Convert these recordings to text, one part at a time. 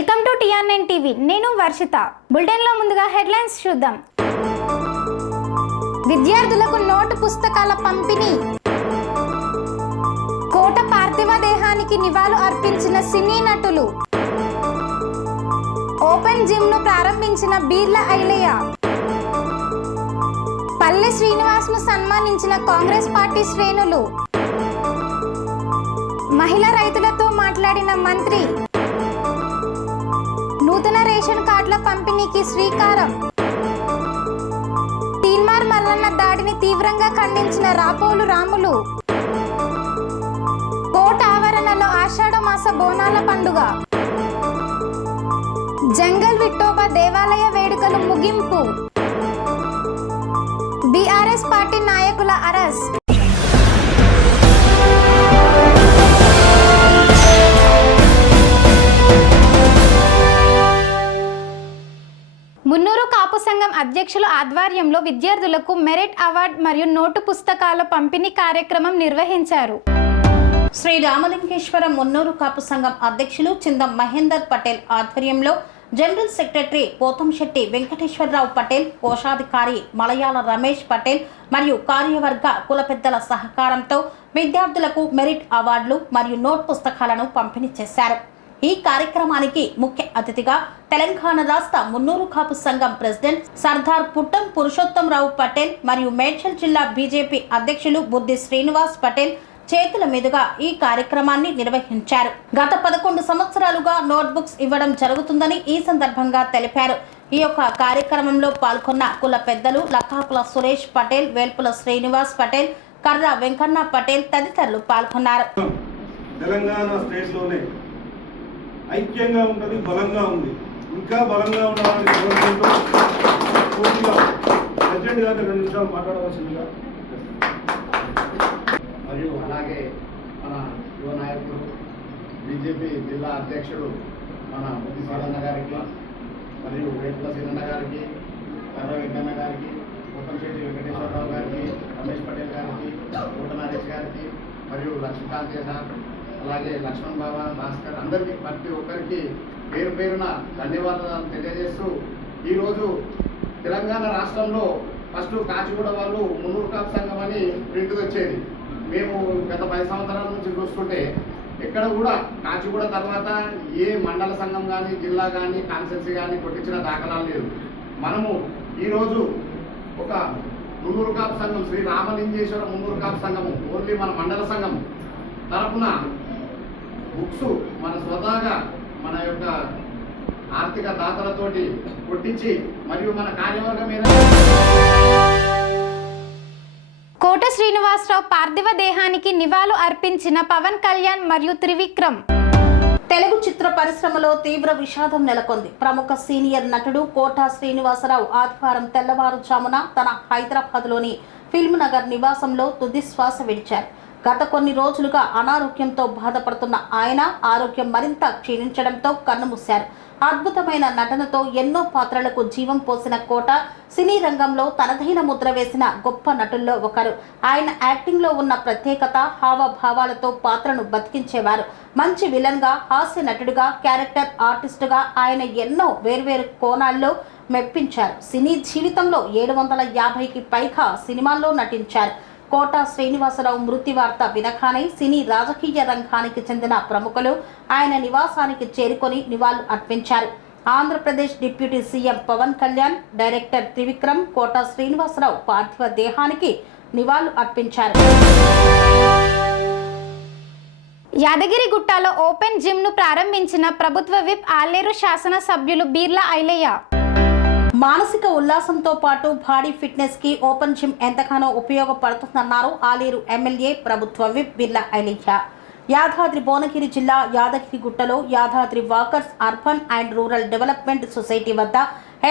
Welcome to TR9 TV. నేను వర్షిత. బులెటిన్లో ముందుగా హెడ్లైన్స్ చూద్దాం. విద్యార్థులకు నోటు పుస్తకాల పంపిణీ. కోట పార్థివ దేహానికి నివాళులు అర్పించిన సినీ నటులు. ఓపెన్ జిమ్ ను ప్రారంభించిన బీర్ల ఐలయ్య. పల్లె శ్రీనివాస్ ను సన్మానించిన కాంగ్రెస్ పార్టీ శ్రేణులు. మహిళా రైతులతో మాట్లాడిన మంత్రి. నూతన రేషన్ కార్డుల పంపిణీకి శ్రీకారం. తీన్మార్ మల్లన్న దాడిని తీవ్రంగా ఖండించిన రాపోలు రాములు. కోట ఆవరణలో ఆషాఢ మాస బోనాల పండుగ. జంగల్ విఠోబా దేవాలయ వేడుకలు ముగింపు. బీఆర్ఎస్ పార్టీ నాయకుల అరెస్ట్. మున్నూరు కాపు సంఘం అధ్యక్షుల ఆధ్వర్యంలో విద్యార్థులకు మెరిట్ అవార్డు మరియు నోటు పుస్తకాల పంపిణీ కార్యక్రమం నిర్వహించారు. శ్రీ రామలింగేశ్వరం మున్నూరు కాపు సంఘం అధ్యక్షులు చిందం మహేందర్ పటేల్ ఆధ్వర్యంలో జనరల్ సెక్రటరీ పోతంశెట్టి వెంకటేశ్వరరావు పటేల్, కోశాధికారి మలయాళ రమేష్ పటేల్ మరియు కార్యవర్గ కుల పెద్దల సహకారంతో విద్యార్థులకు మెరిట్ అవార్డులు మరియు నోట్ పుస్తకాలను పంపిణీ చేశారు. ఈ కార్యక్రమానికి ముఖ్య అతిథిగా తెలంగాణ రాష్ట్ర మున్నూరు కాపు సంఘం ప్రెసిడెంట్ సర్దార్ పుట్టం పురుషోత్తంరావు పటేల్ మరియు మేడ్చల్ జిల్లా బీజేపీ అధ్యక్షులు బుద్ధి శ్రీనివాస్ పటేల్ చేతుల మీదుగా ఈ కార్యక్రమాన్ని నిర్వహించారు. గత 11 సంవత్సరాలుగా నోట్బుక్స్ ఇవ్వడం జరుగుతుందని ఈ సందర్భంగా తెలిపారు. ఈ యొక్క కార్యక్రమంలో పాల్గొన్న కుల పెద్దలు లక్కాకుల సురేష్ పటేల్, వేల్పుల శ్రీనివాస్ పటేల్, కర్ర వెంకన్న పటేల్ తదితరులు పాల్గొన్నారు. తెలంగాణ స్టేట్లోనే ఐక్యంగా ఉంటుంది, బలంగా ఉంది. ఇంకా బలంగా ఉండడానికి పూర్తిగా ప్రెసిడెంట్ గారిని 2 నిమిషాలు మాట్లాడవలసిందిగా. మరియు అలాగే మన యువ నాయకుడు బీజేపీ జిల్లా అధ్యక్షుడు మన బుద్ధి సీనన్న గారికి మరియు వేపుల సీనన్న గారికి, కర్ర వెంకన్న గారికి, పోతంశెట్టి వెంకటేశ్వరరావు గారికి, రమేష్ పటేల్ గారికి, కోట నరేష్ గారికి మరియు లక్ష్మీకాంత్ సార్, అలాగే లక్ష్మణ్ బాబా, భాస్కర్ అందరికీ ప్రతి ఒక్కరికి పేరు పేరున ధన్యవాదాలు తెలియజేస్తూ, ఈరోజు తెలంగాణ రాష్ట్రంలో ఫస్ట్ కాచిగూడ వాళ్ళు మున్నూరు కాపు సంఘం అని ప్రింట్ వచ్చేది. మేము గత 10 సంవత్సరాల నుంచి చూస్తుంటే ఎక్కడ కూడా కాచిగూడ తర్వాత ఏ మండల సంఘం కానీ, జిల్లా కానీ, కాన్స్టిట్యున్సీ కానీ కొట్టించిన దాఖలాలు లేదు. మనము ఈరోజు ఒక మున్నూరు కాపు సంఘం, శ్రీ రామలింగేశ్వర మున్నూరు కాపు సంఘము, ఓన్లీ మన మండల సంఘం తరఫున బుక్స్ మన స్వతహాగా మన యొక్క ఆర్థిక దాతలతోటి కొట్టించి మరియు మన కార్యవర్గం మీద కోట శ్రీనివాసరావు పార్థివ దేహానికి నివాళులు అర్పించిన పవన్ కళ్యాణ్ మరియు త్రివిక్రమ్. తెలుగు చిత్ర పరిశ్రమలో తీవ్ర విషాదం నెలకొంది. ప్రముఖ సీనియర్ నటుడు కోట శ్రీనివాసరావు ఆదివారం తెల్లవారుజామున తన హైదరాబాద్లోని ఫిల్మ్ నగర్ నివాసంలో తుది శ్వాస విడిచారు. గత కొన్ని రోజులుగా అనారోగ్యంతో బాధపడుతున్న ఆయన ఆరోగ్యం మరింత క్షీణించడంతో కన్నుమూశారు. అద్భుతమైన నటనతో ఎన్నో పాత్రలకు జీవం పోసిన కోట సినీ రంగంలో తనదైన ముద్ర వేసిన గొప్ప నటుల్లో ఒకరు. ఆయన యాక్టింగ్లో ఉన్న ప్రత్యేకత, హావభావాలతో పాత్రను బతికించేవారు. మంచి విలన్గా, హాస్య నటుడిగా, క్యారెక్టర్ ఆర్టిస్టుగా ఆయన ఎన్నో వేర్వేరు కోణాల్లో మెప్పించారు. సినీ జీవితంలో 750కి పైగా సినిమాల్లో నటించారు. కోట శ్రీనివాసరావు మృతి వార్త వినగానే సినీ రాజకీయ రంగానికి చెందిన ప్రముఖులు ఆయన నివాసానికి చేరుకొని నివాళులు అర్పించారు. Andhra Pradesh deputy CM Pawan Kalyan, director Trivikram కోట శ్రీనివాసరావు పార్థివ దేహానికి నివాళులు అర్పించారు. యాదగిరిగుట్టలో ఓపెన్ జిమ్ ను ప్రారంభించిన ప్రభుత్వ విప్ ఆలేరు శాసన సభ్యులు బీర్ల ఐలయ్య. మానసిక ఉల్లాసంతో పాటు బాడీ ఫిట్నెస్ కి ఓపెన్ జిమ్ ఎంతగానో ఉపయోగపడుతుందన్నారు ఆలేరు ఎమ్మెల్యే ప్రభుత్వ విప్ బీర్ల ఐలయ్య. యాదాద్రి భువనగిరి జిల్లా యాదగిరిగుట్టలో Yadadri walkers urban and rural development society వద్ద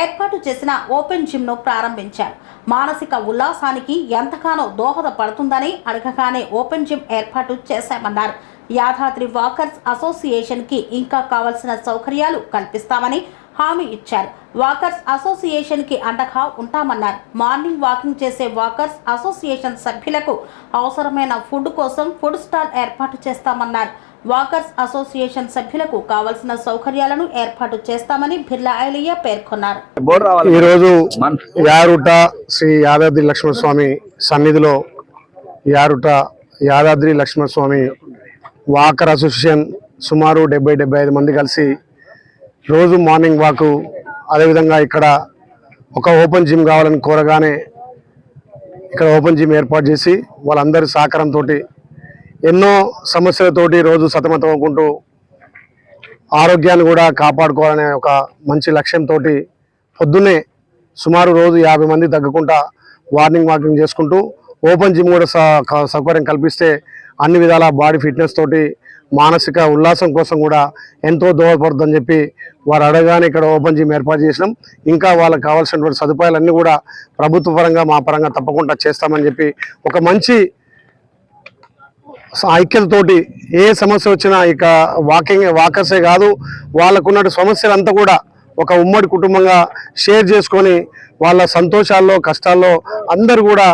ఏర్పాటు చేసిన ఓపెన్ జిమ్ ను ప్రారంభించారు. మానసిక ఉల్లాసానికి ఎంతగానో దోహదపడుతుందని అడగగానే ఓపెన్ జిమ్ ఏర్పాటు చేశామన్నారు. యాదాద్రి వాకర్స్ అసోసియేషన్ కి ఇంకా కావలసిన సౌకర్యాలు కల్పిస్తామని హామీ ఇచ్చారు. వాకర్స్ అసోసియేషన్ కి అండగా ఉంటామన్నారు. మార్నింగ్ వాకింగ్ చేసే వాకర్స్ అసోసియేషన్ సభ్యులకు అవసరమైన ఫుడ్ కోసం ఫుడ్ స్టాల్ ఏర్పాటు చేస్తామన్నారు. వాకర్స్ అసోసియేషన్ సభ్యులకు కావలసిన సౌకర్యాలను ఏర్పాటు చేస్తామని బిర్లా ఐలయ్య పేర్కొన్నారు. ఈరోజు యారుట శ్రీ యాదాద్రి లక్ష్మణస్వామి సన్నిధిలో యాదాద్రి లక్ష్మణస్వామి వాకర్ అసోసియేషన్ సుమారు 70-75 మంది కలిసి రోజు మార్నింగ్ వాక్, అదేవిధంగా ఇక్కడ ఒక ఓపెన్ జిమ్ కావాలని కోరగానే ఇక్కడ ఓపెన్ జిమ్ ఏర్పాటు చేసి వాళ్ళందరి సహకారంతో ఎన్నో సమస్యలతోటి రోజు సతమతమవుకుంటూ ఆరోగ్యాన్ని కూడా కాపాడుకోవాలనే ఒక మంచి లక్ష్యంతో పొద్దున్నే సుమారు రోజు 50 మంది తగ్గకుండా మార్నింగ్ వాకింగ్ చేసుకుంటూ ఓపెన్ జిమ్ కూడా సౌకర్యం కల్పిస్తే అన్ని విధాల బాడీ ఫిట్నెస్ తోటి మానసిక ఉల్లాసం కోసం కూడా ఎంతో దోహదపడుతుందని చెప్పి వారు అడగానే ఇక్కడ ఓపెన్ జిమ్ ఏర్పాటు చేసినాం. ఇంకా వాళ్ళకి కావాల్సినటువంటి సదుపాయాలన్నీ కూడా ప్రభుత్వ పరంగా మా పరంగా తప్పకుండా చేస్తామని చెప్పి ఒక మంచి ఐక్యతతోటి ఏ సమస్య వచ్చినా ఇక వాకర్సే కాదు, వాళ్ళకున్న సమస్యలంతా కూడా ఒక ఉమ్మడి కుటుంబంగా షేర్ చేసుకొని వాళ్ళ సంతోషాల్లో కష్టాల్లో అందరూ కూడా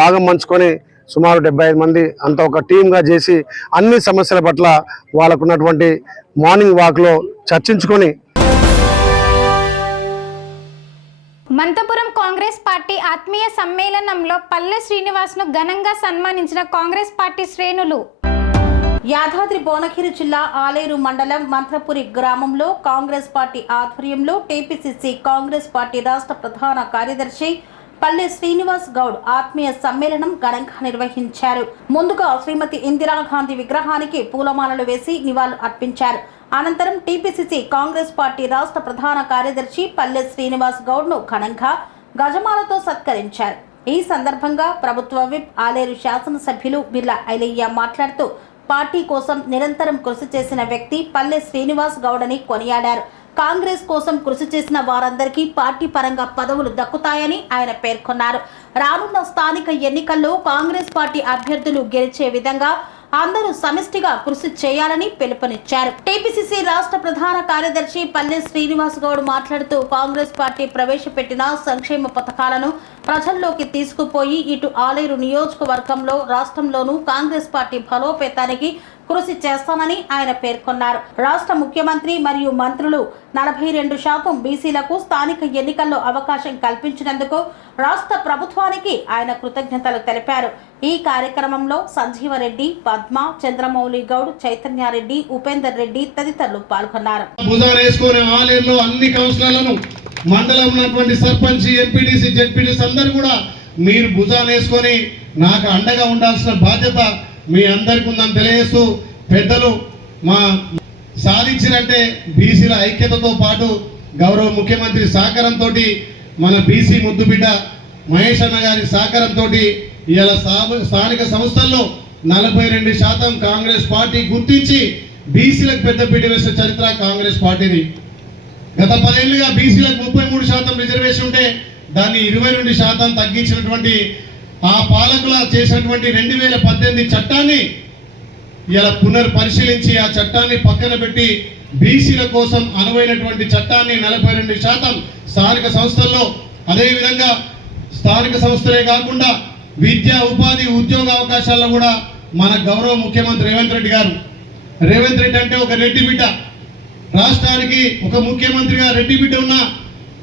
భాగం పంచుకొని సుమారు 75 మంది అంతా ఒక టీమ్గా చేసి అన్ని సమస్యల పట్ల వాళ్ళకున్నటువంటి మార్నింగ్ వాక్లో చర్చించుకొని మంతపురం కాంగ్రెస్ పార్టీ ఆత్మీయ సమ్మేళనంలో పల్లె శ్రీనివాస్ను ఘనంగా సన్మానించిన కాంగ్రెస్ పార్టీ శ్రేణులు. యాదాద్రి భువనగిరి జిల్లా ఆలేరు మండలం మంత్రపురి గ్రామంలో కాంగ్రెస్ పార్టీ ఆధ్వర్యంలో టీపీసీసీ కాంగ్రెస్ పార్టీ రాష్ట్ర ప్రధాన కార్యదర్శి పల్లె శ్రీనివాస్ గౌడ్ ఆత్మీయ సమ్మేళనం ఘనంగా నిర్వహించారు. ముందుగా శ్రీమతి ఇందిరాగాంధీ విగ్రహానికి పూలమాలలు వేసి నివాళులు అర్పించారు. అనంతరం టీపీసీసీ కాంగ్రెస్ పార్టీ రాష్ట్ర ప్రధాన కార్యదర్శి పల్లె శ్రీనివాస్ గౌడ్ను ఘనంగా గజమాలతో సత్కరించారు. ఈ సందర్భంగా ప్రభుత్వ విప్ ఆలేరు శాసనసభ్యులు బిర్లా ఐలయ్య మాట్లాడుతూ పార్టీ కోసం నిరంతరం కృషి చేసిన వ్యక్తి పల్లె శ్రీనివాస్ గౌడ్ అని కొనియాడారు. కాంగ్రెస్ కోసం కృషి చేసిన వారందరికీ పార్టీ పరంగా పదవులు దక్కుతాయని ఆయన పేర్కొన్నారు. రానున్న స్థానిక ఎన్నికల్లో కాంగ్రెస్ పార్టీ అభ్యర్థులు గెలిచే విధంగా అందరూ సమిష్టిగా కృషి చేయాలని పిలుపునిచ్చారు. టీపీసీసీ రాష్ట్ర ప్రధాన కార్యదర్శి పల్లె శ్రీనివాస్ గౌడ్ మాట్లాడుతూ కాంగ్రెస్ పార్టీ ప్రవేశపెట్టిన సంక్షేమ పథకాలను ప్రజల్లోకి తీసుకుపోయి ఇటు ఆలేరు నియోజకవర్గంలో రాష్ట్రంలోనూ కాంగ్రెస్ పార్టీ బలోపేతానికి కృషి చేస్తానని ఆయన పేర్కొన్నారు. రాష్ట్ర ముఖ్యమంత్రి మరియు మంత్రులు 42% బీసీలకు స్థానిక ఎన్నికల్లో అవకాశం కల్పించినందుకు రాష్ట్ర ప్రభుత్వానికి ఆయన కృతజ్ఞతలు తెలిపారు. ఈ కార్యక్రమంలో సంజీవరెడ్డి, పద్మ, చంద్రమౌళి గౌడ్, చైతన్యారెడ్డి, ఉపేందర్ రెడ్డి తదితరులు పాల్గొన్నారు. అన్ని కౌన్సిలర్లను మండలం ఉన్నటువంటి సర్పంచ్, ఎంపీటీసీ, జెడ్పీటీసీ అందరూ కూడా మీరు భుజానేసుకొని నాకు అండగా ఉండాల్సిన బాధ్యత మీ అందరికీ ఉందని తెలియజేస్తూ, పెద్దలు మా సాధించినట్టే బీసీల ఐక్యతతో పాటు గౌరవ ముఖ్యమంత్రి సహకారంతో మన బీసీ ముద్దుబిడ్డ మహేష్ అన్న గారి సహకారంతో ఇలా స్థానిక సంస్థల్లో 42% కాంగ్రెస్ పార్టీ గుర్తించి బీసీలకు పెద్దపీట వేసిన చరిత్ర కాంగ్రెస్ పార్టీది. గత 10 ఏళ్లుగా బీసీలకు 33% రిజర్వేషన్ ఉంటే దాన్ని 22% తగ్గించినటువంటి ఆ పాలకుల చేసినటువంటి 2018 చట్టాన్ని ఇలా పునర్పరిశీలించి ఆ చట్టాన్ని పక్కన పెట్టి బీసీల కోసం అనువైనటువంటి చట్టాన్ని 42% స్థానిక సంస్థల్లో, అదేవిధంగా స్థానిక సంస్థలే కాకుండా విద్యా, ఉపాధి, ఉద్యోగ అవకాశాల్లో కూడా మన గౌరవ ముఖ్యమంత్రి రేవంత్ రెడ్డి అంటే ఒక రెడ్డి బిడ్డ, రాష్ట్రానికి ఒక ముఖ్యమంత్రిగా రెడ్డి బిడ్డ ఉన్న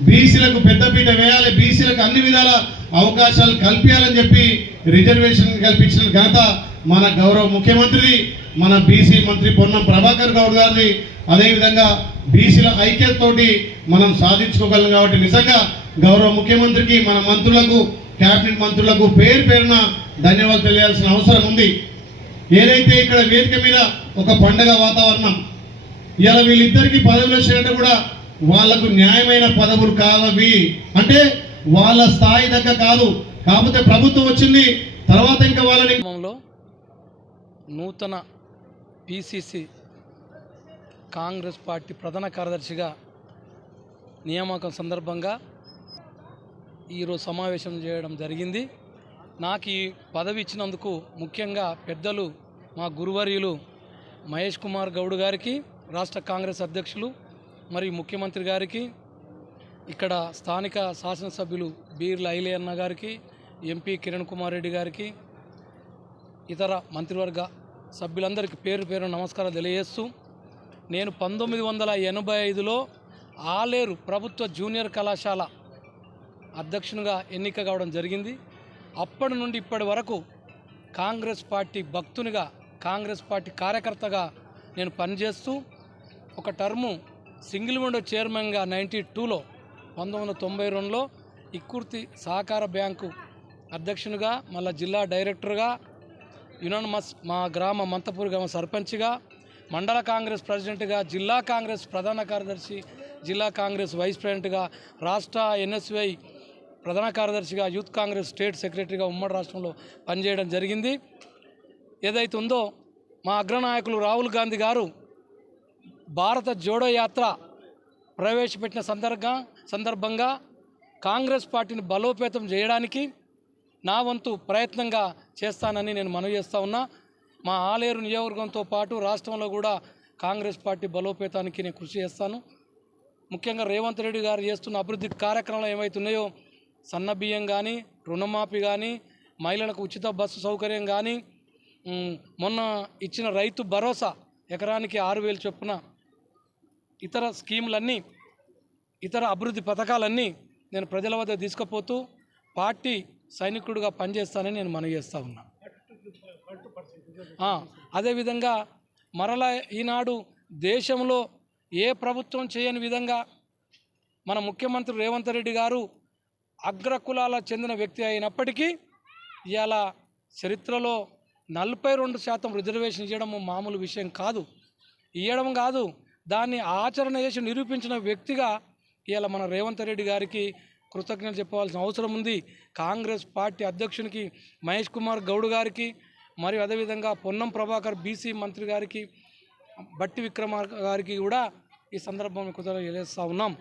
బీసీలకు పెద్దపీట వేయాలి, బీసీలకు అన్ని విధాల అవకాశాలు కల్పించాలని చెప్పి రిజర్వేషన్ కల్పించిన ఘనత మన గౌరవ ముఖ్యమంత్రిది, మన బీసీ మంత్రి పొన్నం ప్రభాకర్ గౌడ్ గారిది. అదేవిధంగా బీసీల ఐక్యతతోటి మనం సాధించుకోగలం. కాబట్టి నిజంగా గౌరవ ముఖ్యమంత్రికి, మన మంత్రులకు, క్యాబినెట్ మంత్రులకు పేరు పేరున ధన్యవాదాలు తెలియాల్సిన అవసరం ఉంది. ఏదైతే ఇక్కడ వేదిక మీద ఒక పండగ వాతావరణం, ఇలా వీళ్ళిద్దరికి పదవులు వచ్చినట్టు కూడా వాళ్లకు న్యాయమైన పదవులు కావవి, అంటే వాళ్ళ స్థాయి దగ్గర కాదు. కాకపోతే ప్రభుత్వం వచ్చింది తర్వాత ఇంకా వాళ్ళని నూతన పిసిసి కాంగ్రెస్ పార్టీ ప్రధాన కార్యదర్శిగా నియామకం సందర్భంగా ఈరోజు సమావేశం చేయడం జరిగింది. నాకు ఈ పదవి ఇచ్చినందుకు ముఖ్యంగా పెద్దలు మా గురువర్యులు మహేష్ కుమార్ గౌడ్ గారికి, రాష్ట్ర కాంగ్రెస్ అధ్యక్షులు మరియు ముఖ్యమంత్రి గారికి, ఇక్కడ స్థానిక శాసనసభ్యులు బిర్లా ఐలయ్య అన్న గారికి, ఎంపీ కిరణ్ కుమార్ రెడ్డి గారికి, ఇతర మంత్రివర్గ సభ్యులందరికీ పేరు పేరు నమస్కారం తెలియజేస్తూ నేను 1985లో ఆలేరు ప్రభుత్వ జూనియర్ కళాశాల అధ్యక్షునిగా ఎన్నిక కావడం జరిగింది. అప్పటి నుండి ఇప్పటి వరకు కాంగ్రెస్ పార్టీ భక్తునిగా, కాంగ్రెస్ పార్టీ కార్యకర్తగా నేను పనిచేస్తూ ఒక టర్ము సింగిల్ విండో చైర్మన్గా 92లో 1992లో ఇక్కుర్తి సహకార బ్యాంకు అధ్యక్షునిగా, మళ్ళా జిల్లా డైరెక్టర్గా, యునానిమస్ మా గ్రామ మంతపూర్ గ్రామ సర్పంచ్గా, మండల కాంగ్రెస్ ప్రెసిడెంట్గా, జిల్లా కాంగ్రెస్ ప్రధాన కార్యదర్శి, జిల్లా కాంగ్రెస్ వైస్ ప్రెసిడెంట్గా, రాష్ట్ర ఎన్ఎస్వై ప్రధాన కార్యదర్శిగా, యూత్ కాంగ్రెస్ స్టేట్ సెక్రటరీగా ఉమ్మడి రాష్ట్రంలో పనిచేయడం జరిగింది. ఏదైతే ఉందో మా అగ్రనాయకులు రాహుల్ గాంధీ గారు భారత జోడో యాత్ర ప్రవేశపెట్టిన సందర్భంగా కాంగ్రెస్ పార్టీని బలోపేతం చేయడానికి నా వంతు ప్రయత్నంగా చేస్తానని నేను మనవి చేస్తూ ఉన్నా. మా ఆలేరు నియోజకవర్గంతో పాటు రాష్ట్రంలో కూడా కాంగ్రెస్ పార్టీ బలోపేతానికి నేను కృషి చేస్తాను. ముఖ్యంగా రేవంత్ రెడ్డి గారు చేస్తున్న అభివృద్ధి కార్యక్రమాలు ఏవైతున్నాయో, సన్న బియ్యం కానీ, రుణమాఫీ కానీ, మహిళలకు ఉచిత బస్సు సౌకర్యం కానీ, మొన్న ఇచ్చిన రైతు భరోసా ఎకరానికి 6,000 చొప్పున, ఇతర స్కీములన్నీ, ఇతర అభివృద్ధి పథకాలన్నీ నేను ప్రజల వద్ద తీసుకుపోతూ పార్టీ సైనికుడిగా పనిచేస్తానని నేను మనవి చేస్తూ ఉన్నా. అదేవిధంగా మరలా ఈనాడు దేశంలో ఏ ప్రభుత్వం చేయని విధంగా మన ముఖ్యమంత్రి రేవంత్ రెడ్డి గారు అగ్రకులాలకు చెందిన వ్యక్తి అయినప్పటికీ ఇవాళ చరిత్రలో 42% రిజర్వేషన్ ఇవ్వడం మామూలు విషయం కాదు. ఇవ్వడం కాదు, దాన్ని ఆచరణ చేసి నిరూపించిన వ్యక్తిగా ఇవాళ మన రేవంత్ రెడ్డి గారికి కృతజ్ఞతలు చెప్పవలసిన అవసరం ఉంది. కాంగ్రెస్ పార్టీ అధ్యక్షునికి మహేష్ కుమార్ గౌడ్ గారికి, మరియు అదేవిధంగా పొన్నం ప్రభాకర్ బీసీ మంత్రి గారికి, బట్టి విక్రమార్క గారికి కూడా ఈ సందర్భంలో కృతజ్ఞతలు తెలియజేస్తూ ఉన్నాం.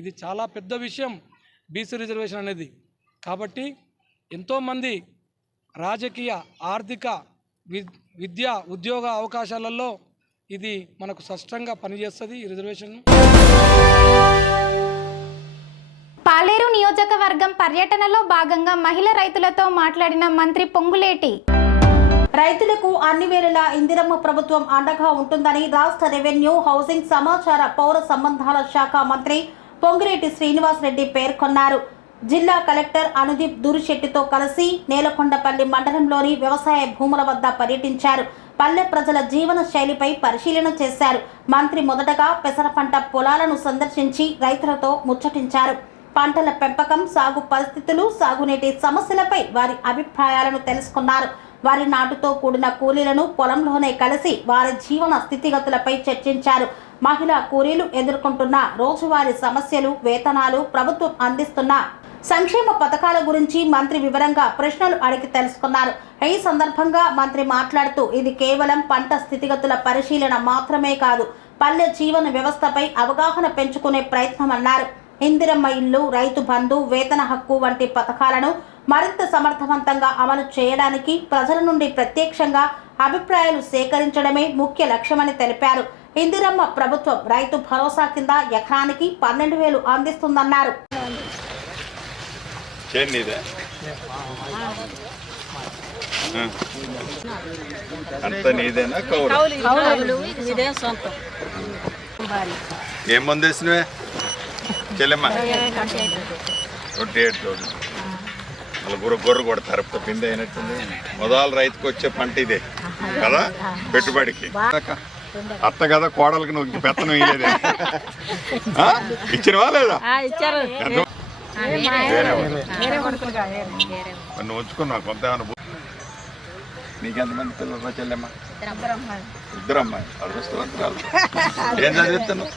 ఇది చాలా పెద్ద విషయం బీసీ రిజర్వేషన్ అనేది. కాబట్టి ఎంతోమంది రాజకీయ, ఆర్థిక, విద్యా, ఉద్యోగ అవకాశాలలో ఇది మనకు స్పష్టంగా పనిచేస్తుంది ఈ రిజర్వేషన్. పాలేరు నియోజకవర్గం పర్యటనలో భాగంగా మహిళా రైతులతో మాట్లాడిన మంత్రి పొంగులేటి. రైతులకు అన్ని వేళలా ఇందిరమ్మ ప్రభుత్వం అండగా ఉంటుందని రాష్ట్ర రెవెన్యూ, హౌసింగ్, సమాచార, పౌర సంబంధాల శాఖ మంత్రి పొంగిరెడ్డి శ్రీనివాసరెడ్డి పేర్కొన్నారు. జిల్లా కలెక్టర్ అనుదీప్ దురిశెట్టితో కలిసి నేలకొండపల్లి మండలంలోని వ్యవసాయ భూముల వద్ద పర్యటించారు. పల్లె ప్రజల జీవన శైలిపై పరిశీలన చేశారు. మంత్రి మొదటగా పెసర పంట పొలాలను సందర్శించి రైతులతో ముచ్చటించారు. పంటల పెంపకం, సాగు పరిస్థితులు, సాగునీటి సమస్యలపై వారి అభిప్రాయాలను తెలుసుకున్నారు. వారి నాటుతో కూడిన కూలీలను పొలంలోనే కలిసి వారి జీవన స్థితిగతులపై చర్చించారు. మహిళా కూలీలు ఎదుర్కొంటున్న రోజువారీ సమస్యలు, వేతనాలు, ప్రభుత్వం అందిస్తున్న సంక్షేమ పథకాల గురించి మంత్రి వివరంగా ప్రశ్నలు అడిగి తెలుసుకున్నారు. ఈ సందర్భంగా మంత్రి మాట్లాడుతూ ఇది కేవలం పంట స్థితిగతుల పరిశీలన మాత్రమే కాదు, పల్లె జీవన వ్యవస్థపై అవగాహన పెంచుకునే ప్రయత్నమన్నారు. ఇందిరమ్మ ఇల్లు, రైతు బంధు, వేతన హక్కు వంటి పథకాలను మరింత సమర్థవంతంగా అమలు చేయడానికి ప్రజల నుండి ప్రత్యక్షంగా అభిప్రాయాలు సేకరించడమే ముఖ్య లక్ష్యమని తెలిపారు. ఇందిరమ్మ ప్రభుత్వం రైతు భరోసా కింద ఎకరానికి 12,000 అందిస్తుందన్నారు. ఏం మంది వేసినవే చెల్లెమ్మ? 28 రోజులు మళ్ళీ గొర్రె కొడతారు, పిండి అయినట్టుంది. మొదలు రైతుకు వచ్చే పంట ఇదే కదా, పెట్టుబడికి. అత్త కదా, కోడలకి నువ్వు పెత్తనం ఇయ్యలేదే, ఇచ్చినవా లేదా? నువ్వు ఉంచుకున్నావు కొంత ఏమన్నా? నీకెంతమంది పిల్లలు చెల్లెమ్మ? 2 అమ్మాయి. అదృష్టవంతురాలు. ఏం చదివిస్తున్నావు?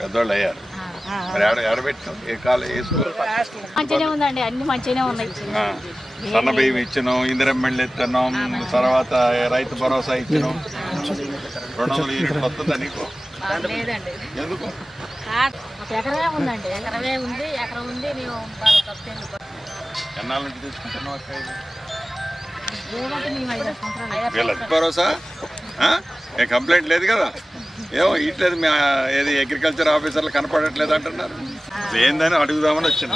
పెద్దవాళ్ళు అయ్యారు. మరి ఎవరు పెట్టినావు? ఏ కాలేజ్, ఏ స్కూల్? మంచిగానే ఉందండి, అన్ని మంచిగానే ఉన్నాయి. సన్న బియ్యం ఇచ్చినాం, ఇందిరమ్మ ఇస్తున్నాం, తర్వాత రైతు భరోసా ఇచ్చినాం. 200 యూనిట్లు వస్తుందా నీకు? లేదండి. ఎందుకు? ఎకరమే ఉందండి, ఎకరమే ఉంది, ఎకరం ఉంది. మేము ఎన్నాళ్ళ నుంచి తీసుకుంటున్నావు అక్క? మేము 5 సంవత్సరాలు. రైతు భరోసా ఏ కంప్లైంట్ లేదు కదా? ఏమో ఇట్లేదు, ఏది అగ్రికల్చర్ ఆఫీసర్లు కనపడట్లేదు అంటున్నారు. ఏందని అడుగుదామని వచ్చింది.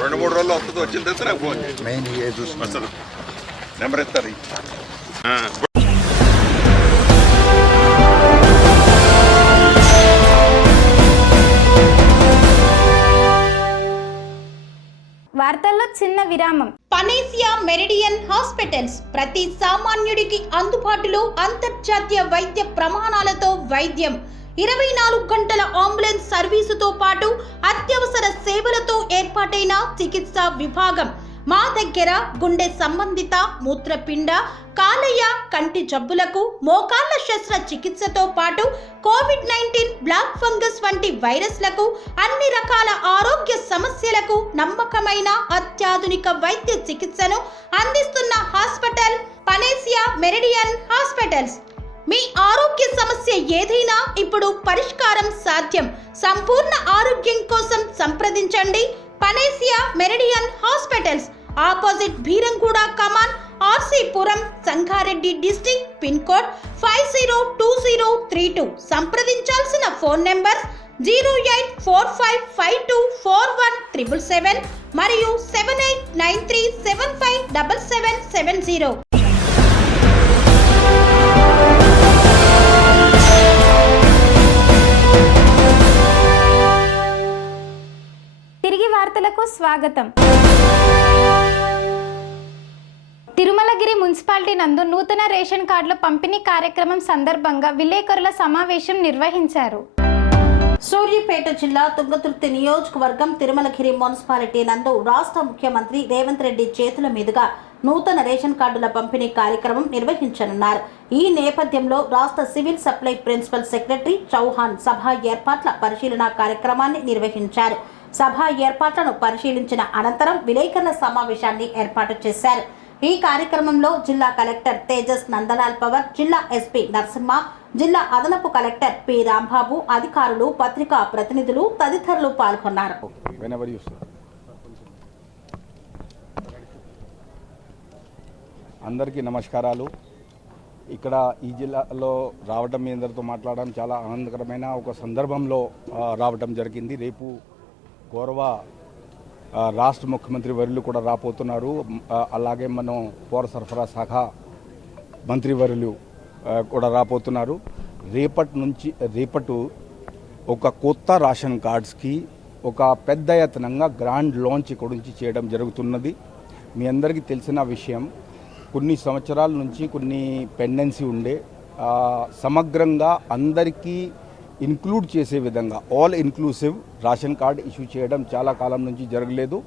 2-3 రోజులు వస్తుంది. వచ్చిన తర్వాత నాకు ఫోన్ చేసి వస్తుంది. నెంబర్ ఇస్తారు. వార్తల్లో చిన్న విరామం. పనేసియా మెరిడియన్ హాస్పిటల్స్ ప్రతి సామాన్యుడికి అందుబాటులో అంతర్జాతీయ వైద్య ప్రమాణాలతో వైద్యం, 24 గంటల అంబులెన్స్ సర్వీసుతో పాటు అత్యవసర సేవలతో ఏర్పాటైన చికిత్సా విభాగం. మా దగ్గర గుండె సంబంధిత, మూత్రపిండ, కాలేయ, కంటి జబ్బులకు, మోకాళ్ల శస్త్రచికిత్సతో పాటు కోవిడ్-19, బ్లాక్ ఫంగస్ వంటి వైరస్లకు, అన్ని రకాల ఆరోగ్య సమస్యలకు నమ్మకమైన అత్యాధునిక వైద్య చికిత్సను అందిస్తున్న హాస్పిటల్ పనేసియా మెరిడియన్ హాస్పిటల్స్. మీ ఆరోగ్య సమస్య ఏదైనా ఇప్పుడు పరిష్కారం సాధ్యం. సంపూర్ణ ఆరోగ్యం కోసం సంప్రదించండి Panacea meridian hospitals, opposite Beeramguda కమాన్, RC Puram, Sangareddy district, pin code 502032. సంప్రదించాల్సిన phone number 0845524177 మరియు 7893757770. తిరిగి వార్తలకు స్వాగతం. తిరుమలగిరి మున్సిపాలిటీ నందు నూతన రేషన్ కార్డుల పంపిణీ కార్యక్రమం సందర్భంగా విలేకరుల సమావేశం నిర్వహించారు. సూర్యాపేట జిల్లా తుంగతుర్తి నియోజకవర్గం తిరుమలగిరి మున్సిపాలిటీ నందు రాష్ట్ర ముఖ్యమంత్రి రేవంత్ రెడ్డి చేతుల మీదుగా నూతన రేషన్ కార్డుల పంపిణీ కార్యక్రమం నిర్వహించనున్నారు. ఈ నేపథ్యంలో రాష్ట్ర civil supply principal secretary Chauhan సభ ఏర్పాట్ల పరిశీలన కార్యక్రమాన్ని నిర్వహించారు. సభ ఏర్పాట్లను పరిశీలించిన అనంతరం విలేకరుల సమావేశాన్ని ఏర్పాటు చేశారు. ఈ కార్యక్రమంలో జిల్లా కలెక్టర్ తేజస్ నందలాల్ పవర్, జిల్లా ఎస్పీ నరసింహ, జిల్లా అదనపు కలెక్టర్ పి రాంబాబు, అధికారులు, పత్రికా ప్రతినిధులు తదితరులు పాల్గొన్నారు. అందరికీ నమస్కారాలు. ఇక్కడ ఈ జిల్లాలో రావడం, మీ అందరితో మాట్లాడడం చాలా ఆనందకరమైన ఒక సందర్భంలో రావడం జరిగింది. రేపు గౌరవ రాష్ట్ర ముఖ్యమంత్రి వర్యులు కూడా రాబోతున్నారు. అలాగే మనం పౌర సరఫరా శాఖ మంత్రి వర్యులు కూడా రాబోతున్నారు. రేపటి ఒక కొత్త రేషన్ కార్డ్స్కి ఒక పెద్ద ఎత్తునంగా గ్రాండ్ లాంచ్ ఇక్కడ నుంచి చేయడం జరుగుతున్నది. మీ అందరికీ తెలిసిన విషయం, కొన్ని సంవత్సరాల నుంచి కొన్ని పెండెన్సీ ఉండే, సమగ్రంగా అందరికీ ఇన్క్లూడ్ చేసే విధంగా all inclusive ration card issue చేయడం చాలా కాలం నుంచి జరగలేదు.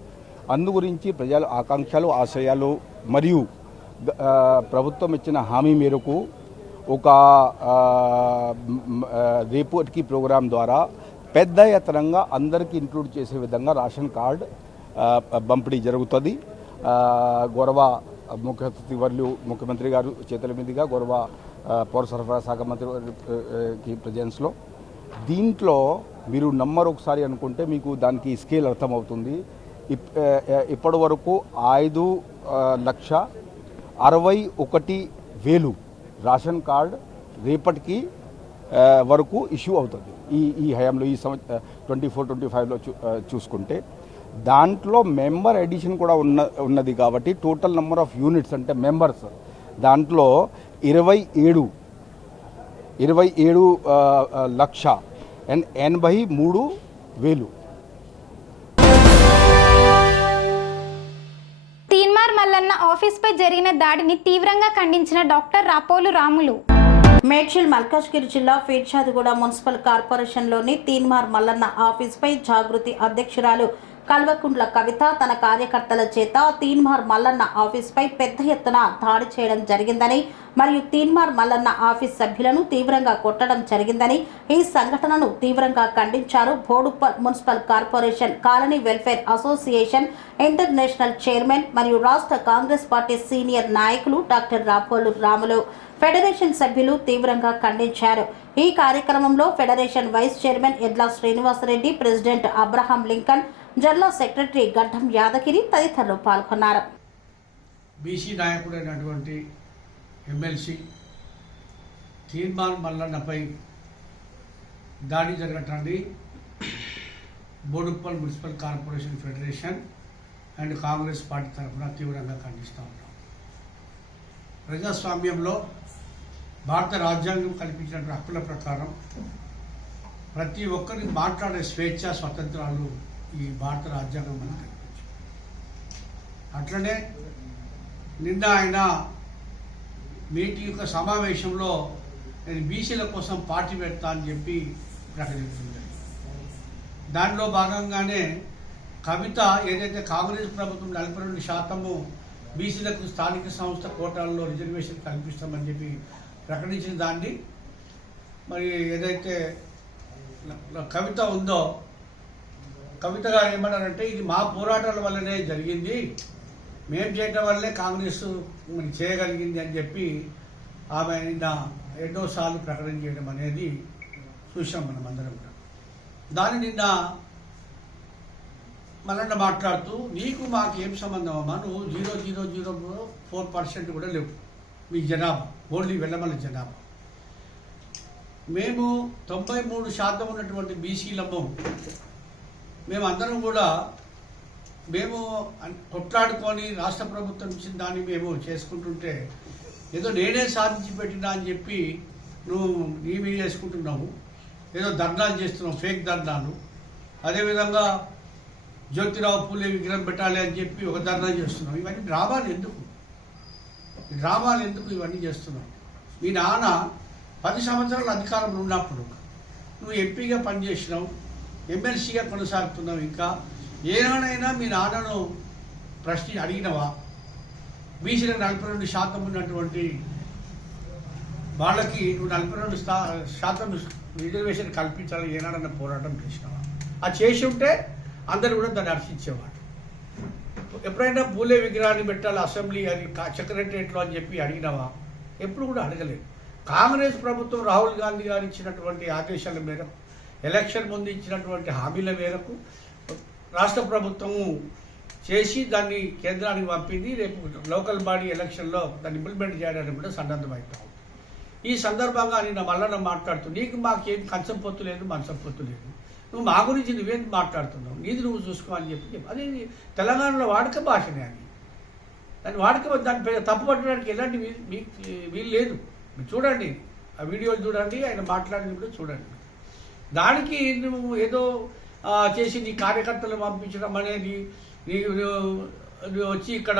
అందు గురించి ప్రజల ఆకాంక్షలు, ఆశయాలు మరియు ప్రభుత్వం ఇచ్చిన హామీ మేరకు ఒక రేపటికి ప్రోగ్రాం ద్వారా పెద్ద ఎత్తనంగా అందరికీ ఇంక్లూడ్ చేసే విధంగా రేషన్ కార్డ్ పంపిణీ జరుగుతుంది. గౌరవ ముఖ్యమంత్రి గారు చేతుల మీదుగా గౌరవ పౌర సరఫరా శాఖ మంత్రి ప్రెజెన్స్లో. దీంట్లో మీరు నమ్మరు ఒకసారి అనుకుంటే మీకు దానికి స్కేల్ అర్థమవుతుంది. ఇప్పటి వరకు 5,61,000 రేషన్ కార్డ్ రేపటికి వరకు ఇష్యూ అవుతుంది. ఈ హయాంలో, ఈ 24-25లో చూసుకుంటే దాంట్లో మెంబర్ ఎడిషన్ కూడా ఉన్నది కాబట్టి టోటల్ నెంబర్ ఆఫ్ యూనిట్స్ అంటే మెంబర్స్ దాంట్లో 27,83,000. తీన్మార్ మల్లన్న ఆఫీస్పై జరిగిన దాడిని తీవ్రంగా ఖండించిన డాక్టర్ రాపోలు రాములు. మేడ్చల్ మల్కాజ్గిరి జిల్లా ఫీర్షాదిగూడ మున్సిపల్ కార్పొరేషన్లోని తీన్మార్ మల్లన్న ఆఫీస్పై జాగృతి అధ్యక్షురాలు కల్వకుంట్ల కవిత తన కార్యకర్తల చేత తీన్మార్ మల్లన్న ఆఫీస్పై పెద్ద ఎత్తున దాడి చేయడం జరిగిందని మరియు తీన్మార్ మల్లన్న ఆఫీస్ సభ్యులను తీవ్రంగా కొట్టడం జరిగిందని, ఈ సంఘటనను తీవ్రంగా ఖండించారు Boduppal municipal corporation colony welfare association international chairman మరియు రాష్ట్ర కాంగ్రెస్ పార్టీ సీనియర్ నాయకులు డాక్టర్ రాపోలు రాములు. ఫెడరేషన్ సభ్యులు తీవ్రంగా ఖండించారు. ఈ కార్యక్రమంలో ఫెడరేషన్ వైస్ చైర్మన్ ఎడ్ల Srinivasa Reddy, president Abraham Lincoln, general secretary గడ్డం యాదగిరి తదితరులు పాల్గొన్నారు. బీసీ నాయకుడైనటువంటి ఎమ్మెల్సీ తీన్మార్ మల్లన్నపై దాడి జరగటాన్ని Boduppal municipal corporation federation and Congress party తరఫున తీవ్రంగా ఖండిస్తూ ఉన్నాం. ప్రజాస్వామ్యంలో భారత రాజ్యాంగం కల్పించిన హక్కుల ప్రకారం ప్రతి ఒక్కరికి మాట్లాడే స్వేచ్ఛ స్వతంత్రాలు ఈ భారత రాజ్యాంగం మనకు కల్పించింది. అట్లనే నిన్న ఆయన మీటి యొక్క సమావేశంలో నేను బీసీల కోసం పార్టీ పెడతా అని చెప్పి ప్రకటించింది. దానిలో భాగంగానే కవిత ఏదైతే కాంగ్రెస్ ప్రభుత్వం 42% బీసీలకు స్థానిక సంస్థ కోటాల్లో రిజర్వేషన్ కల్పిస్తామని చెప్పి ప్రకటించిన దాన్ని మరి ఏదైతే కవిత ఉందో, కవిత గారు ఏమన్నారంటే ఇది మా పోరాటాల వల్లనే జరిగింది, మేము చేయడం వల్లే కాంగ్రెస్ మరి చేయగలిగింది అని చెప్పి ఆమె నిన్న రెండోసార్లు ప్రకటన చేయడం అనేది చూసాం మనం అందరం కూడా. దాని నిన్న మళ్ళీ మాట్లాడుతూ నీకు మాకు ఏం సంబంధం అమ్మా, నువ్వు 0.004% కూడా లేవు మీ జనాభా, ఓన్లీ వెల్లమల్ల జనాభా. మేము 93% ఉన్నటువంటి బీసీలము, మేమందరం కూడా మేము కొట్లాడుకొని రాష్ట్ర ప్రభుత్వం ఇచ్చిన దాన్ని మేము చేసుకుంటుంటే ఏదో నేనే సాధించి పెట్టినా అని చెప్పి నువ్వు నీవే చేసుకుంటున్నావు, ఏదో ధర్నాలు చేస్తున్నావు, ఫేక్ ధర్నాలు. అదేవిధంగా జ్యోతిరావు పూలే విగ్రహం పెట్టాలి అని చెప్పి ఒక ధర్నా చేస్తున్నావు. ఇవన్నీ డ్రామాలు ఎందుకు ఇవన్నీ చేస్తున్నావు? మీ నాన్న 10 సంవత్సరాల అధికారంలో ఉన్నప్పుడు నువ్వు ఎంపీగా పనిచేసినావు, ఎమ్మెల్సీగా కొనసాగుతున్నావు. ఇంకా ఏనాడైనా మీ నాన్నను ప్రశ్న అడిగినవా? బీసీలకు 42% ఉన్నటువంటి వాళ్ళకి నువ్వు 42% రిజర్వేషన్ కల్పించాలని ఏనాడన్నా పోరాటం చేసినావా? అది చేసి ఉంటే అందరూ కూడా దాన్ని హర్షించేవాడు. ఎప్పుడైనా పూలే విగ్రహాన్ని పెట్టాలి అసెంబ్లీ అది సెక్రటరియట్లో అని చెప్పి అడిగినావా? ఎప్పుడు కూడా అడగలేదు. కాంగ్రెస్ ప్రభుత్వం రాహుల్ గాంధీ గారు ఇచ్చినటువంటి ఆదేశాల మేరకు, ఎలక్షన్ ముందు ఇచ్చినటువంటి హామీల మేరకు రాష్ట్ర ప్రభుత్వము చేసి దాన్ని కేంద్రానికి పంపింది. రేపు లోకల్ బాడీ ఎలక్షన్లో దాన్ని ఇంప్లిమెంట్ చేయడానికి కూడా సన్నద్ధమవుతాం. ఈ సందర్భంగా నేను మళ్ళీ మాట్లాడుతూ నీకు మాకేం కంచం పొత్తు లేదు, మంచం పొత్తు లేదు, నువ్వు మా గురించి నువ్వేం మాట్లాడుతున్నావు, నీది నువ్వు చూసుకోవాలని చెప్పి అది తెలంగాణలో వాడుక భాషనే. అది దాన్ని వాడుక, దాని తప్పు పట్టడానికి ఎలాంటి వీలు లేదు. మీరు చూడండి, ఆ వీడియోలు చూడండి, ఆయన మాట్లాడింది కూడా చూడండి. దానికి నువ్వు ఏదో చేసి నీ కార్యకర్తలు పంపించడం అనేది, నువ్వు వచ్చి ఇక్కడ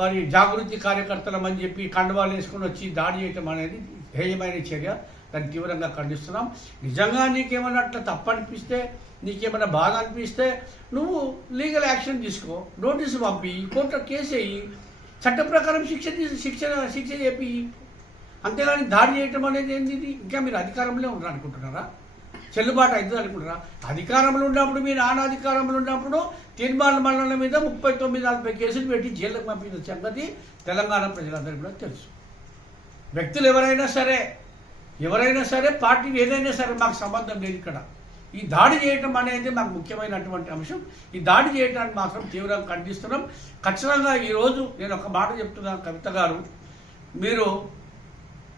మరి జాగృతి కార్యకర్తలం అని చెప్పి కండవాలు వేసుకొని వచ్చి దాడి చేయటం అనేది హేయమైన చర్య. దాన్ని తీవ్రంగా ఖండిస్తున్నాం. నిజంగా నీకేమన్నా అట్లా తప్పనిపిస్తే, నీకేమైనా బాధ అనిపిస్తే నువ్వు లీగల్ యాక్షన్ తీసుకో, నోటీసు పంపి, కోర్టులో కేసు వేయి, చట్ట ప్రకారం శిక్ష చెప్పి. అంతేగాని దాడి చేయటం అనేది ఏంది? ఇది ఇంకా మీరు అధికారంలో ఉండరు అనుకుంటున్నారా? చెల్లుబాటు అవుతుంది అనుకుంటారా? అధికారంలో ఉన్నప్పుడు, మీరు అధికారంలో ఉన్నప్పుడు తీర్మాన మండలం మీద 39-40 కేసులు పెట్టి జైలుకు పంపిన సంగతి తెలంగాణ ప్రజలందరికీ కూడా తెలుసు. వ్యక్తులు ఎవరైనా సరే పార్టీ ఏదైనా సరే మాకు సంబంధం లేదు. ఇక్కడ ఈ దాడి చేయటం అనేది మాకు ముఖ్యమైనటువంటి అంశం. ఈ దాడి చేయడానికి మాత్రం తీవ్రంగా ఖండిస్తున్నాం. ఖచ్చితంగా ఈరోజు నేను ఒక మాట చెప్తున్నాను, కవిత గారు, మీరు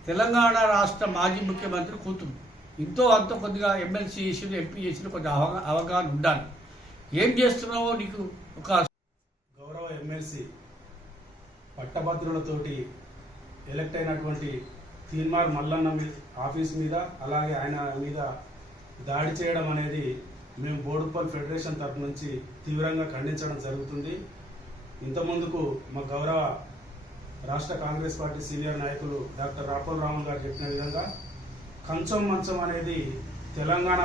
తెలంగాణ రాష్ట్ర మాజీ ముఖ్యమంత్రి కూతురు, ఇంతో అంతో కొద్దిగా ఎమ్మెల్సీ చేసిన, ఎంపీ చేసిన కొద్దిగా అవగాహన ఉండాలి. ఏం చేస్తున్నావో నీకు ఒక గౌరవ ఎమ్మెల్సీ పట్టభద్రులతోటి ఎలక్ట్ అయినటువంటి తీన్మార్ మల్లన్న ఆఫీస్ మీద, అలాగే ఆయన మీద దాడి చేయడం అనేది మేము బోడుప్పల్ ఫెడరేషన్ తరఫు నుంచి తీవ్రంగా ఖండించడం జరుగుతుంది. ఇంతకుముందుకు మా గౌరవ రాష్ట్ర కాంగ్రెస్ పార్టీ సీనియర్ నాయకులు డాక్టర్ రాపల్ రామన్ గారు చెప్పిన విధంగా కంచం మంచం అనేది తెలంగాణ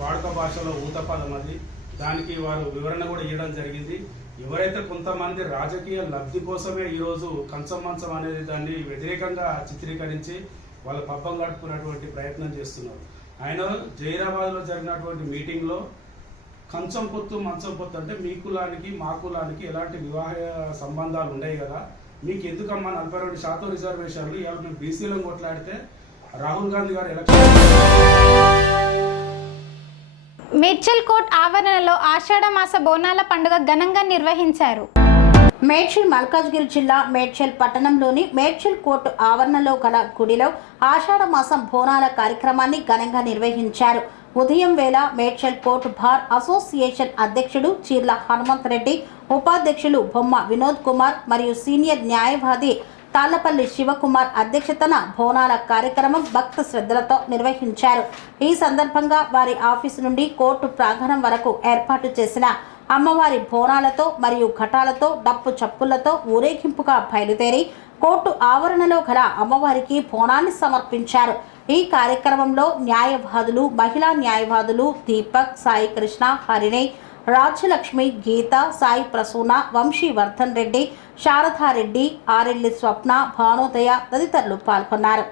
వాడుక భాషలో ఊతపదం. అది దానికి వారు వివరణ కూడా ఇవ్వడం జరిగింది. ఎవరైతే కొంతమంది రాజకీయ లబ్ధి కోసమే ఈరోజు కంచం మంచం అనేది దాన్ని వ్యతిరేకంగా చిత్రీకరించి వాళ్ళ పబ్బం గడుపుకున్నటువంటి ప్రయత్నం చేస్తున్నారు. ఆయన జైరాబాద్లో జరిగినటువంటి మీటింగ్లో కంచం పొత్తు మంచం పొత్తు అంటే మీ కులానికి మా కులానికి ఎలాంటి వివాహ సంబంధాలు ఉన్నాయి కదా, మీకు ఎందుకమ్మా 42% రిజర్వేషన్లు, ఇవాళ మేము బీసీలను కొట్లాడితే రాహుల్ గాంధీ గారు మేడ్చల్ కోర్ట్ ఆవరణలో ఆషాఢ మాస బోనాల పండుగ ఘనంగా నిర్వహించారు. మేడ్చల్ మల్కాజ్గిరి జిల్లా మేడ్చల్ పట్టణంలోని మేడ్చల్ కోర్టు ఆవరణలో గల గుడిలో ఆషాఢ మాసం బోనాల కార్యక్రమాన్ని ఘనంగా నిర్వహించారు. ఉదయం వేళ మేడ్చల్ కోర్టు బార్ అసోసియేషన్ అధ్యక్షుడు చీర్ల హనుమంత్ రెడ్డి, ఉపాధ్యక్షులు బొమ్మ వినోద్ కుమార్ మరియు సీనియర్ న్యాయవాది తాళ్లపల్లి శివకుమార్ అధ్యక్షతన బోనాల కార్యక్రమం భక్త శ్రద్ధలతో నిర్వహించారు. ఈ సందర్భంగా వారి ఆఫీసు నుండి కోర్టు ప్రాంగణం వరకు ఏర్పాటు చేసిన అమ్మవారి బోనాలతో మరియు ఘటాలతో డప్పు చప్పులతో ఊరేగింపుగా బయలుదేరి కోర్టు ఆవరణలో గల అమ్మవారికి బోనాన్ని సమర్పించారు. ఈ కార్యక్రమంలో న్యాయవాదులు, మహిళా న్యాయవాదులు దీపక్, సాయి కృష్ణ, హరిణి, రాజ్యలక్ష్మి, గీత, సాయి ప్రసూన, వంశీవర్ధన్ రెడ్డి, శారదారెడ్డి, ఆరెల్లి స్వప్న, భానోదయ తదితరులు పాల్గొన్నారు.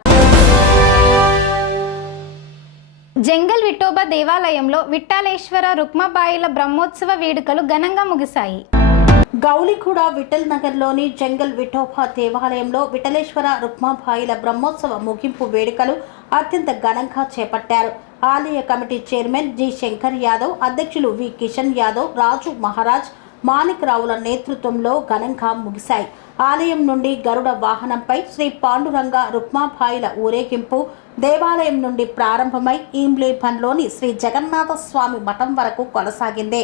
జంగల్ విఠోబా దేవాలయంలో విఠ్ఠలేశ్వర రుక్మాబాయిల బ్రహ్మోత్సవ వేడుకలు ఘనంగా ముగిశాయి. గౌలిగూడ విఠల్ నగర్లోని జంగల్ విఠోబా దేవాలయంలో విఠలేశ్వర రుక్మాబాయిల బ్రహ్మోత్సవ ముగింపు వేడుకలు అత్యంత ఘనంగా చేపట్టారు. ఆలయ committee chairman G Shankar Yadav, అధ్యక్షులు వి కిషన్ యాదవ్, రాజు మహారాజ్, మాణిక్ రావుల నేతృత్వంలో ఘనంగా ముగిశాయి. ఆలయం నుండి గరుడ వాహనంపై శ్రీ పాండురంగ రుక్మాబాయిల ఊరేగింపు దేవాలయం నుండి ప్రారంభమై ఈంబ్లేపన్లోని శ్రీ జగన్నాథ స్వామి మఠం వరకు కొనసాగింది.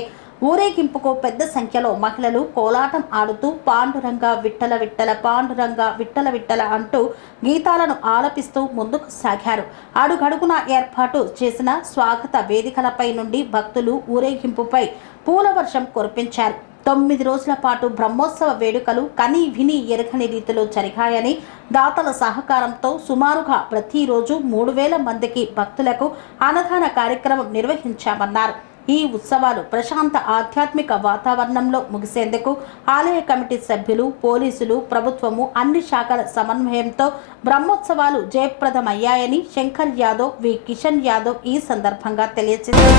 ఊరేగింపుకు పెద్ద సంఖ్యలో మహిళలు కోలాటం ఆడుతూ పాండురంగ విట్టల విట్టల, పాండురంగ విట్టల విట్టల అంటూ గీతాలను ఆలపిస్తూ ముందుకు సాగారు. అడుగడుగున ఏర్పాటు చేసిన స్వాగత వేదికలపై నుండి భక్తులు ఊరేగింపుపై పూల వర్షం కురిపించారు. 9 రోజుల పాటు బ్రహ్మోత్సవ వేడుకలు కని విని ఎరగని రీతిలో జరిగాయని, దాతల సహకారంతో సుమారుగా ప్రతిరోజు 3000 మందికి భక్తులకు అన్నదాన కార్యక్రమం నిర్వహించామన్నారు. ఈ ఉత్సవాలు ప్రశాంత ఆధ్యాత్మిక వాతావరణంలో ముగిసేందుకు ఆలయ కమిటీ సభ్యులు, పోలీసులు, ప్రభుత్వము అన్ని శాఖల సమన్వయంతో బ్రహ్మోత్సవాలు జయప్రదమయ్యాయని శంకర్ యాదవ్, వి కిషన్ యాదవ్ ఈ సందర్భంగా తెలియజేశారు.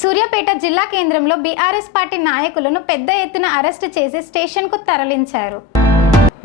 సూర్యాపేట జిల్లా కేంద్రంలో బీఆర్ఎస్ పార్టీ నాయకులను పెద్ద ఎత్తున అరెస్టు చేసి స్టేషన్కు తరలించారు.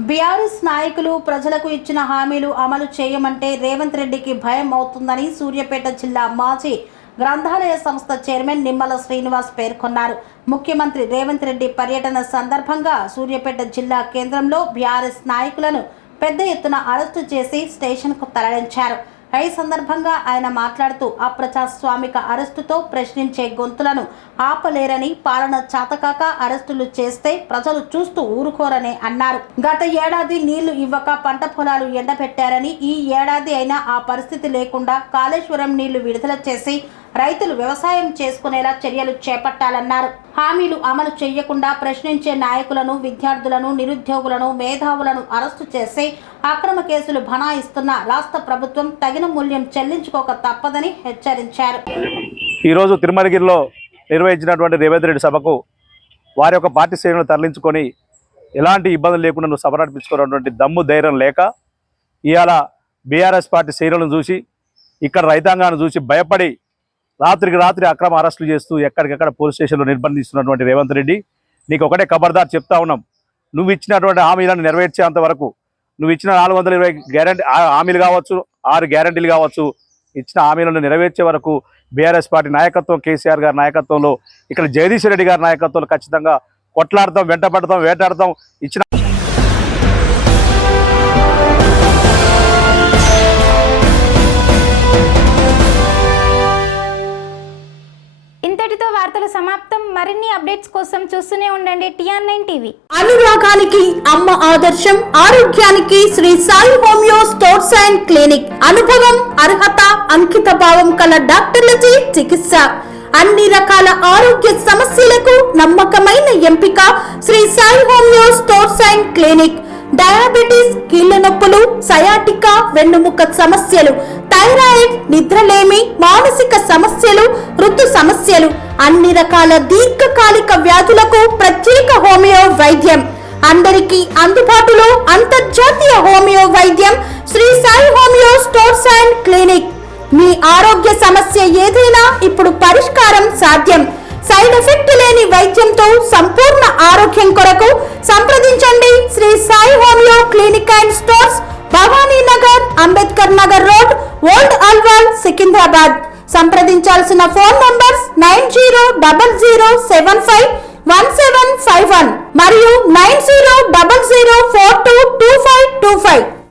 బీఆర్ఎస్ నాయకులు ప్రజలకు ఇచ్చిన హామీలు అమలు చేయమంటే రేవంత్ రెడ్డికి భయం అవుతుందని సూర్యాపేట జిల్లా మాజీ గ్రంథాలయ సంస్థ చైర్మన్ నిమ్మల శ్రీనివాస్ పేర్కొన్నారు. ముఖ్యమంత్రి రేవంత్ రెడ్డి పర్యటన సందర్భంగా సూర్యాపేట జిల్లా కేంద్రంలో బీఆర్ఎస్ నాయకులను పెద్ద ఎత్తున అరెస్టు చేసి స్టేషన్కు తరలించారు. ఈ సందర్భంగా ఆయన మాట్లాడుతూ అప్రజాస్వామిక అరెస్టుతో ప్రశ్నించే గొంతులను ఆపలేరని, పాలన చాతకాక అరెస్టులు చేస్తే ప్రజలు చూస్తూ ఊరుకోరని అన్నారు. గత ఏడాది నీళ్లు ఇవ్వక పంట పొలాలు ఎండబెట్టారని, ఈ ఏడాది అయినా ఆ పరిస్థితి లేకుండా కాళేశ్వరం నీళ్లు విడుదల చేసి రైతులు వ్యవసాయం చేసుకునేలా చర్యలు చేపట్టాలన్నారు. హామీలు అమలు చేయకుండా ప్రశ్నించే నాయకులను, విద్యార్థులను, నిరుద్యోగులను, మేధావులను అరెస్టు చేసి అక్రమ కేసులు బనాయిస్తున్న రాష్ట్ర ప్రభుత్వం తగిన మూల్యం చెల్లించుకోక తప్పదని హెచ్చరించారు. ఈరోజు తిరుమలగిరిలో నిర్వహించినటువంటి రేవంత్ రెడ్డి సభకు వారి యొక్క పార్టీ శ్రేణులను తరలించుకొని ఎలాంటి ఇబ్బందులు లేకుండా సభ నడిపించుకున్నటువంటి దమ్ము ధైర్యం లేక ఇవాళ బీఆర్ఎస్ పార్టీ శ్రేణులను చూసి, ఇక్కడ రైతాంగాన్ని చూసి భయపడి రాత్రికి రాత్రి అక్రమ అరెస్టులు చేస్తూ ఎక్కడికెక్కడ పోలీస్ స్టేషన్లో నిర్బంధిస్తున్నటువంటి రేవంత్ రెడ్డి, నీకు ఒకటే ఖబర్దార్ చెప్తా ఉన్నాం. నువ్వు ఇచ్చినటువంటి హామీలను నెరవేర్చేంత వరకు, నువ్వు ఇచ్చిన 420 గ్యారంటీ హామీలు కావచ్చు, 6 గ్యారంటీలు కావచ్చు, ఇచ్చిన హామీలను నెరవేర్చే వరకు బీఆర్ఎస్ పార్టీ నాయకత్వం, కేసీఆర్ గారి నాయకత్వంలో, ఇక్కడ జగదీష్ రెడ్డి గారి నాయకత్వంలో ఖచ్చితంగా కొట్లాడతాం, వెంటపడతాం, వేటాడతాం. ఇచ్చిన ఇంతటితో వార్తలు సమాప్తం. మరిన్ని అప్డేట్స్ కోసం చూస్తూనే ఉండండి TR9 టీవీ. అనురాగానికి అమ్మ ఆదర్శం, ఆరోగ్యానికి Shri Sai homeo stores and clinic. అనుభవం, అర్హత, అంకిత భావం కల డాక్టర్లచే చికిత్స. అన్ని రకాల ఆరోగ్య సమస్యలకు నమ్మకమైన ఎంపిక Shri Sai homeo stores and clinic. Diabetes, కీళ్ల నొప్పులు, సయాటికా, వెన్నుముక సమస్యలు, థైరాయిడ్, నిద్రలేమి, మానసిక సమస్యలు, ఋతు సమస్యలు, అన్ని రకాల దీర్ఘకాలిక వ్యాధులకు ప్రత్యేక హోమియో వైద్యం. అందరికీ అందుబాటులో అంతర్జాతీయ హోమియో వైద్యం Shri Sai homeo stores and clinic. మీ ఆరోగ్య సమస్య ఏదైనా ఇప్పుడు పరిష్కారం సాధ్యం. సైడ్ ఎఫెక్ట్ లేని వైద్యంతో సంపూర్ణ ఆరోగ్యం కొరకు సంప్రదించండి Shri Sai homeo clinic and stores, Bhavani Nagar, Ambedkar Nagar road, old Alwal, Secunderabad. సంప్రదించాల్సిన ఫోన్ నంబర్స్ 9000751751 మరియు 9000422525.